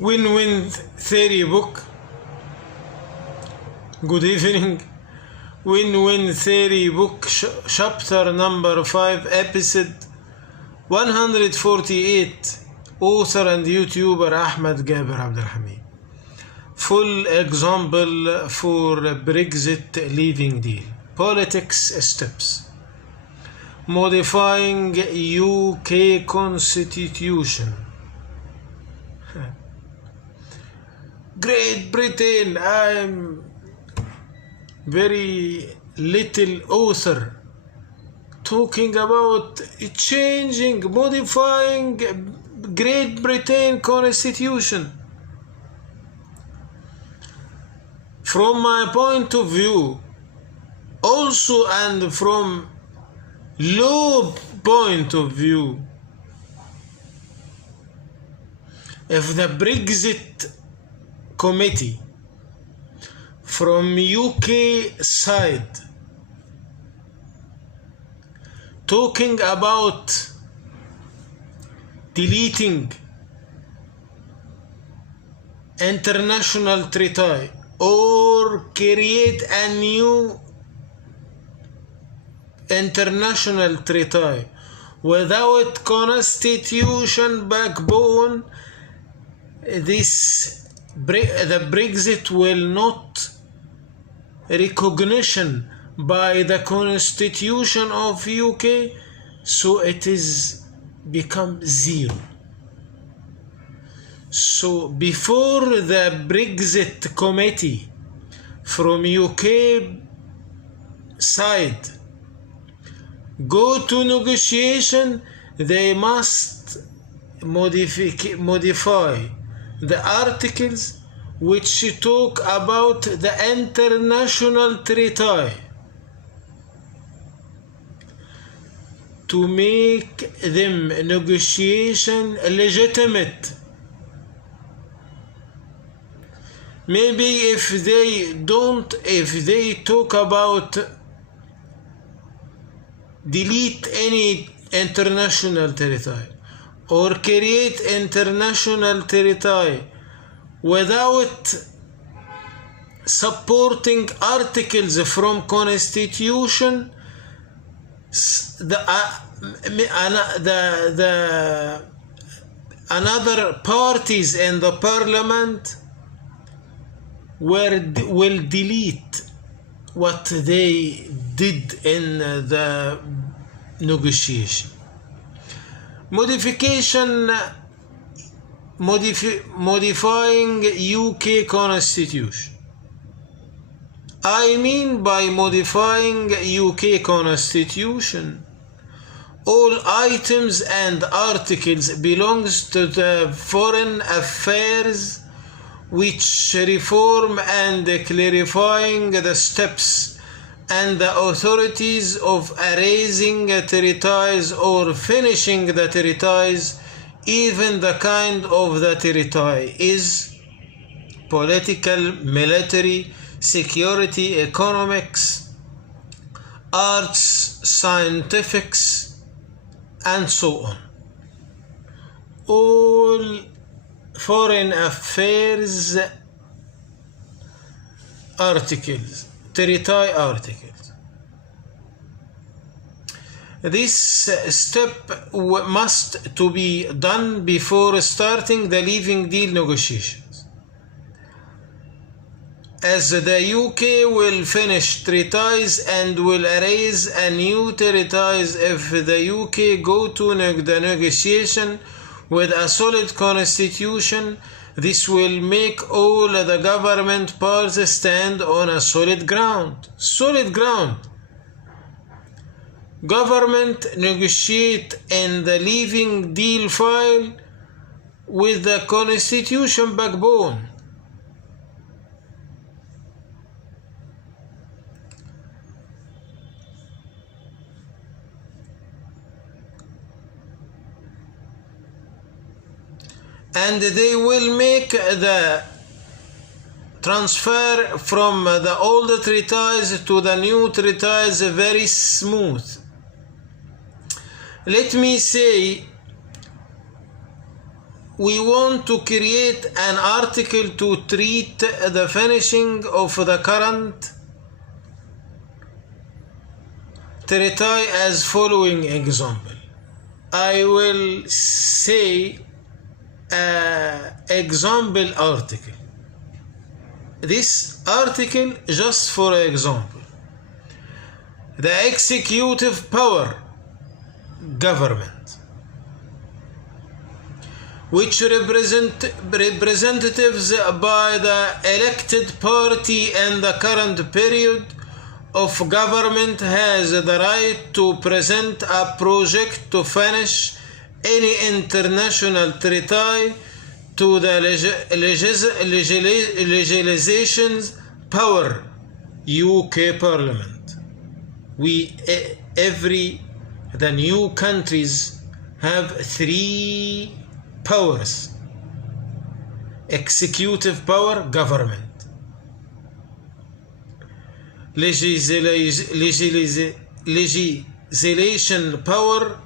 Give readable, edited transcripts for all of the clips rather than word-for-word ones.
Win-Win Theory book. Good evening. Win-Win Theory book, chapter number 5, episode 148. Author and YouTuber Ahmed Gaber Abdelhamid. Full example for Brexit leaving deal. Politics steps. Modifying UK Constitution. Great Britain, I'm very little author talking about changing, modifying Great Britain Constitution. From my point of view, also, and from low point of view, if the Brexit committee from UK side talking about deleting international treaty or create a new international treaty without constitution backbone, the Brexit will not recognition by the constitution of UK, so it is become zero. So before the Brexit committee from UK side go to negotiation, they must modify the articles which talk about the international treaty to make them negotiation legitimate. Maybe if they talk about delete any international territory or create international territory without supporting articles from constitution, another parties in the parliament will delete what they did in the negotiation. Modifying UK Constitution. I mean by modifying UK Constitution, all items and articles belongs to the Foreign Affairs, which reform and clarifying the steps and the authorities of erasing territories or finishing the territories, even the kind of the territory is political, military, security, economics, arts, scientifics, and so on. All foreign affairs articles, territory articles. This step must to be done before starting the leaving deal negotiations, as the UK will finish treaties and will erase a new territories if the UK go to the negotiation with a solid constitution. This will make all the government parties stand on a solid ground. Solid ground. Government negotiate in the leaving deal file with the constitution backbone. And they will make the transfer from the old treaties to the new treaties very smooth. Let me say we want to create an article to treat the finishing of the current treaty as following example. I will say example article. This article, just for example, the executive power government, which representatives by the elected party and the current period of government has the right to present a project to finish any international treaty to the legislation power, UK Parliament. The new countries have 3 powers: executive power, government; legislation power,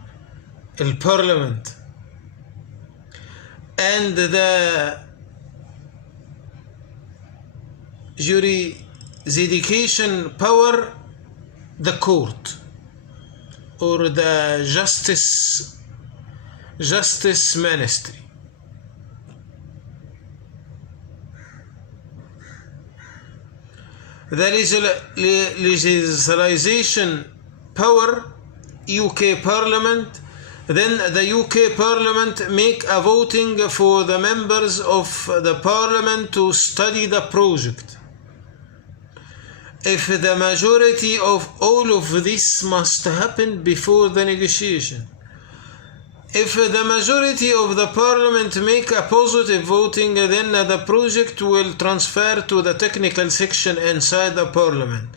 parliament; and the jurisdiction power, the court or the justice ministry. The legislation power, UK Parliament. Then the UK Parliament make a voting for the members of the Parliament to study the project. If the majority of all of this must happen before the negotiation. If the majority of the Parliament make a positive voting, then the project will transfer to the technical section inside the Parliament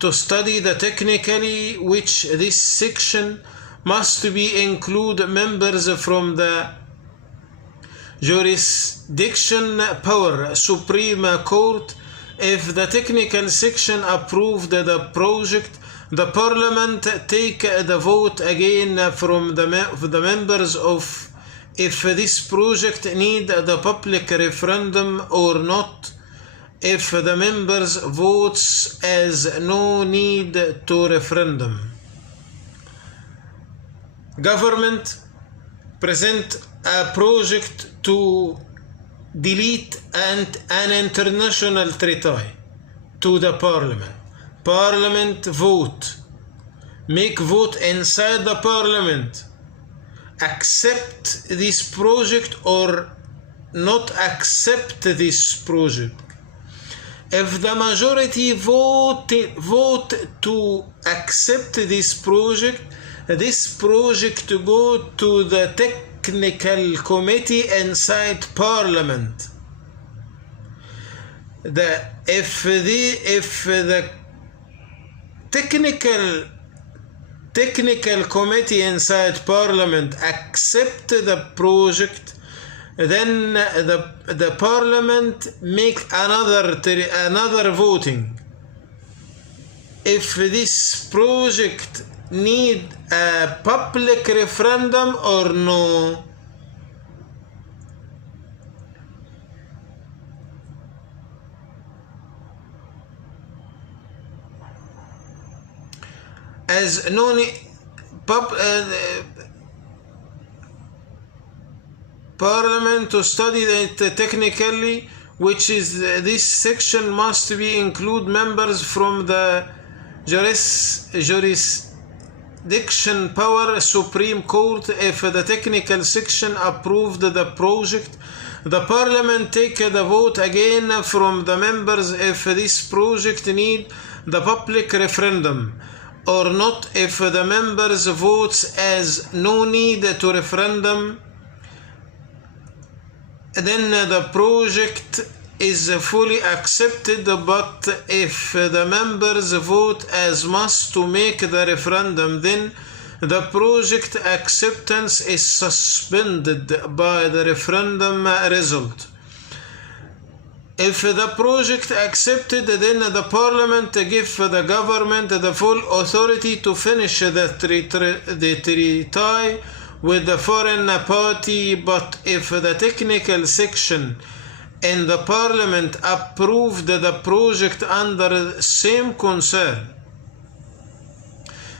to study the technically, which this section must be include members from the jurisdiction power, Supreme Court. If the technical section approved the project, the Parliament take the vote again from the members of if this project need the public referendum or not. If the members votes as no need to referendum. Government present a project to delete an international treaty to the Parliament. Parliament vote. Make vote inside the Parliament. Accept this project or not accept this project. If the majority vote to accept this project go to the technical committee inside Parliament. If the technical committee inside Parliament accept the project, then the Parliament make another voting. If this project need a public referendum or no. As no Parliament to study it technically, which is this section must be include members from the jurisdiction power, Supreme Court. If the technical section approved the project, the Parliament take the vote again from the members if this project need the public referendum or not. If the members votes as no need to referendum, then the project is fully accepted. But if the members vote as must to make the referendum, then the project acceptance is suspended by the referendum result. If the project accepted, then the Parliament give the government the full authority to finish the treaty with the foreign party, but if the technical section in the parliament approved the project under the same concern,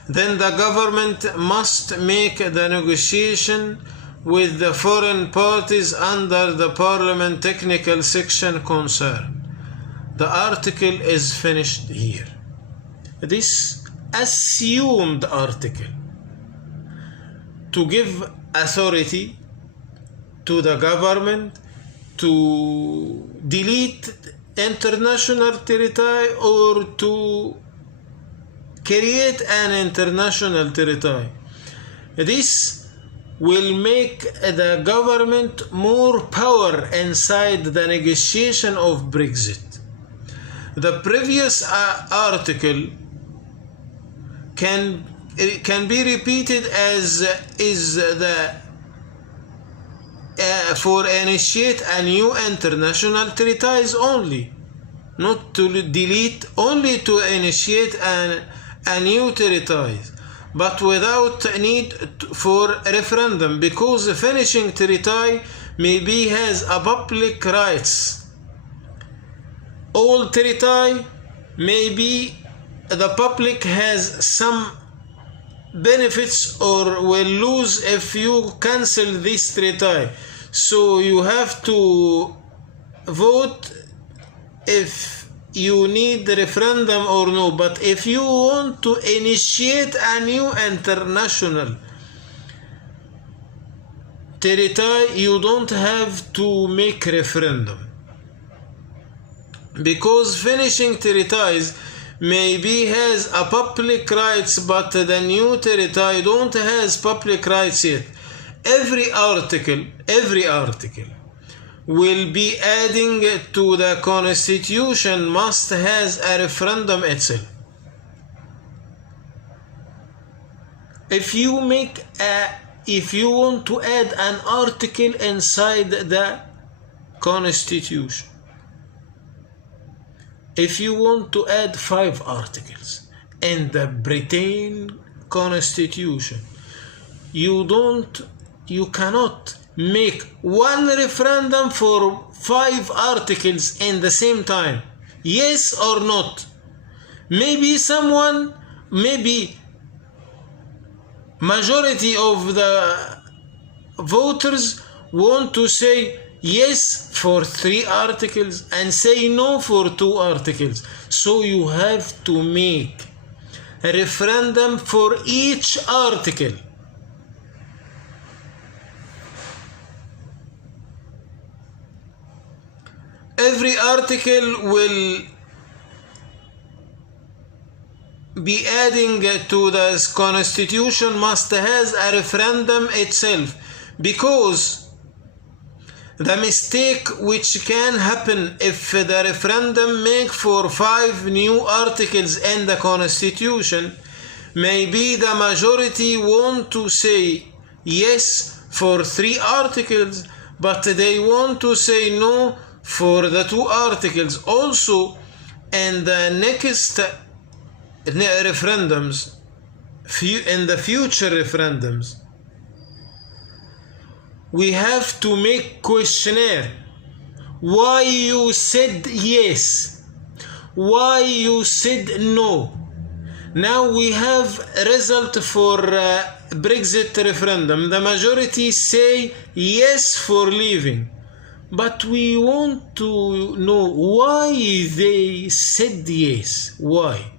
then the government must make the negotiation with the foreign parties under the parliament technical section concern. The article is finished here. This assumed article to give authority to the government to delete international territory or to create an international territory. This will make the government more power inside the negotiation of Brexit. The previous article can be repeated as is the for initiate a new international treaties only, not to delete, only to initiate a new territory, but without need for referendum, because finishing territory maybe has a public rights. All territory maybe the public has some benefits or will lose if you cancel this treaty. So you have to vote if you need the referendum or no. But if you want to initiate a new international territory, you don't have to make referendum, because finishing territories maybe has a public rights, but the new territory don't has public rights yet. Every article will be adding to the constitution must has a referendum itself. If you want to add an article inside the constitution, if you want to add 5 articles in the Britain constitution, you cannot make one referendum for 5 articles in the same time. Yes or not? Maybe majority of the voters want to say yes for 3 articles and say no for 2 articles. So you have to make a referendum for each article. Every article will be adding to the constitution must has a referendum itself, because the mistake which can happen if the referendum make for 5 new articles in the constitution, maybe the majority want to say yes for 3 articles, but they want to say no for the 2 articles. Also, in the next referendums, in the future referendums, we have to make questionnaire. Why you said yes? Why you said no? Now we have result for Brexit referendum. The majority say yes for leaving. But we want to know why they said yes. Why?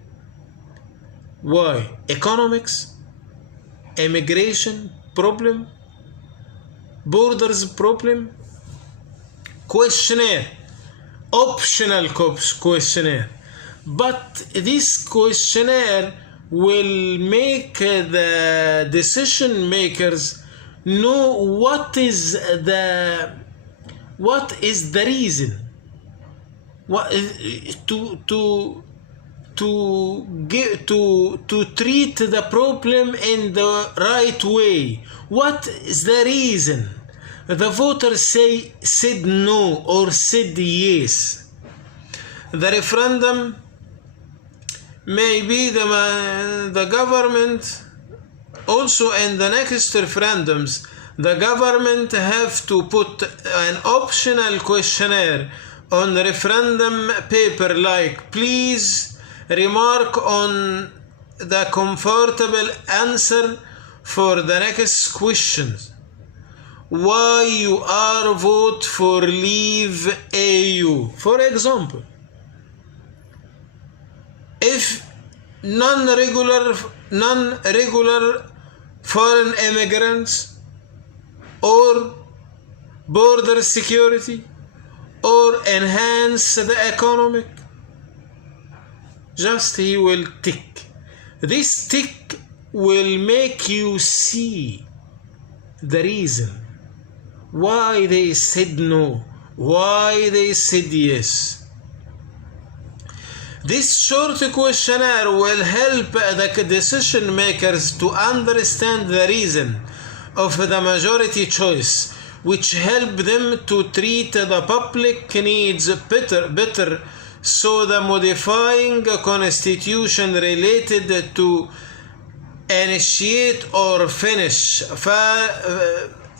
Why? Economics? Immigration problem? Borders problem? Questionnaire. Optional questionnaire. But this questionnaire will make the decision makers know what is the reason, to treat the problem in the right way. What is the reason the voters said no or said yes? The referendum, maybe the government Also, in the next referendums, the government have to put an optional questionnaire on the referendum paper like, please remark on the comfortable answer for the next questions. Why you are vote for leave AU? For example, if non-regular foreign immigrants or border security or enhance the economic, just he will tick. This tick will make you see the reason why they said no, why they said yes. This short questionnaire will help the decision makers to understand the reason of the majority choice, which help them to treat the public needs better. So the modifying constitution related to initiate or finish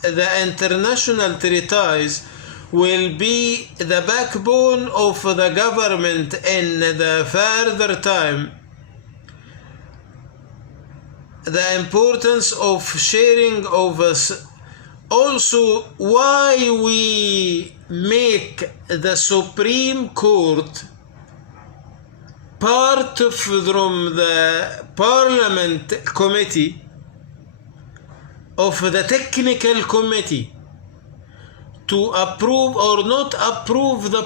the international treaties will be the backbone of the government in the further time. The importance of sharing of us. Also, why we make the Supreme Court part from the Parliament Committee of the Technical Committee to approve or not approve the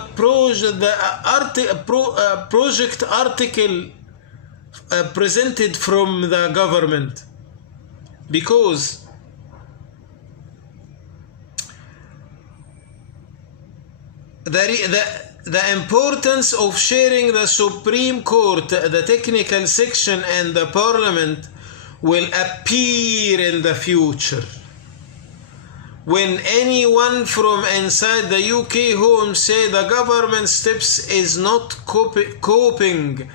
project article presented from the government, because the importance of sharing the Supreme Court, the technical section and the Parliament will appear in the future. When anyone from inside the UK home say the government steps is not coping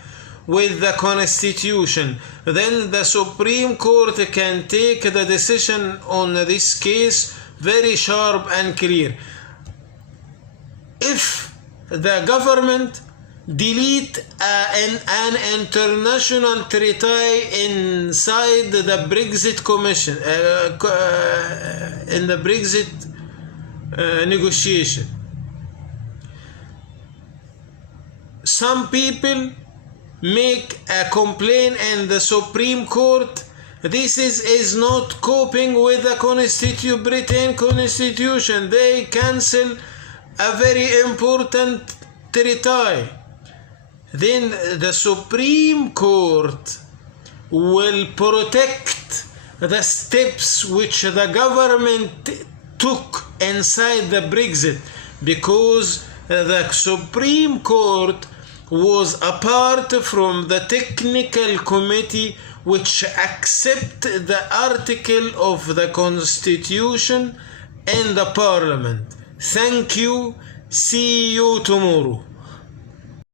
with the constitution, then the Supreme Court can take the decision on this case very sharp and clear. If the government delete an international treaty inside the Brexit Commission, in the Brexit negotiation, some people make a complaint in the Supreme Court. This is not coping with the Britain Constitution. They cancel a very important treaty. Then the Supreme Court will protect the steps which the government took inside the Brexit, because the Supreme Court was apart from the technical committee which accept the article of the Constitution in the Parliament. Thank you. See you tomorrow.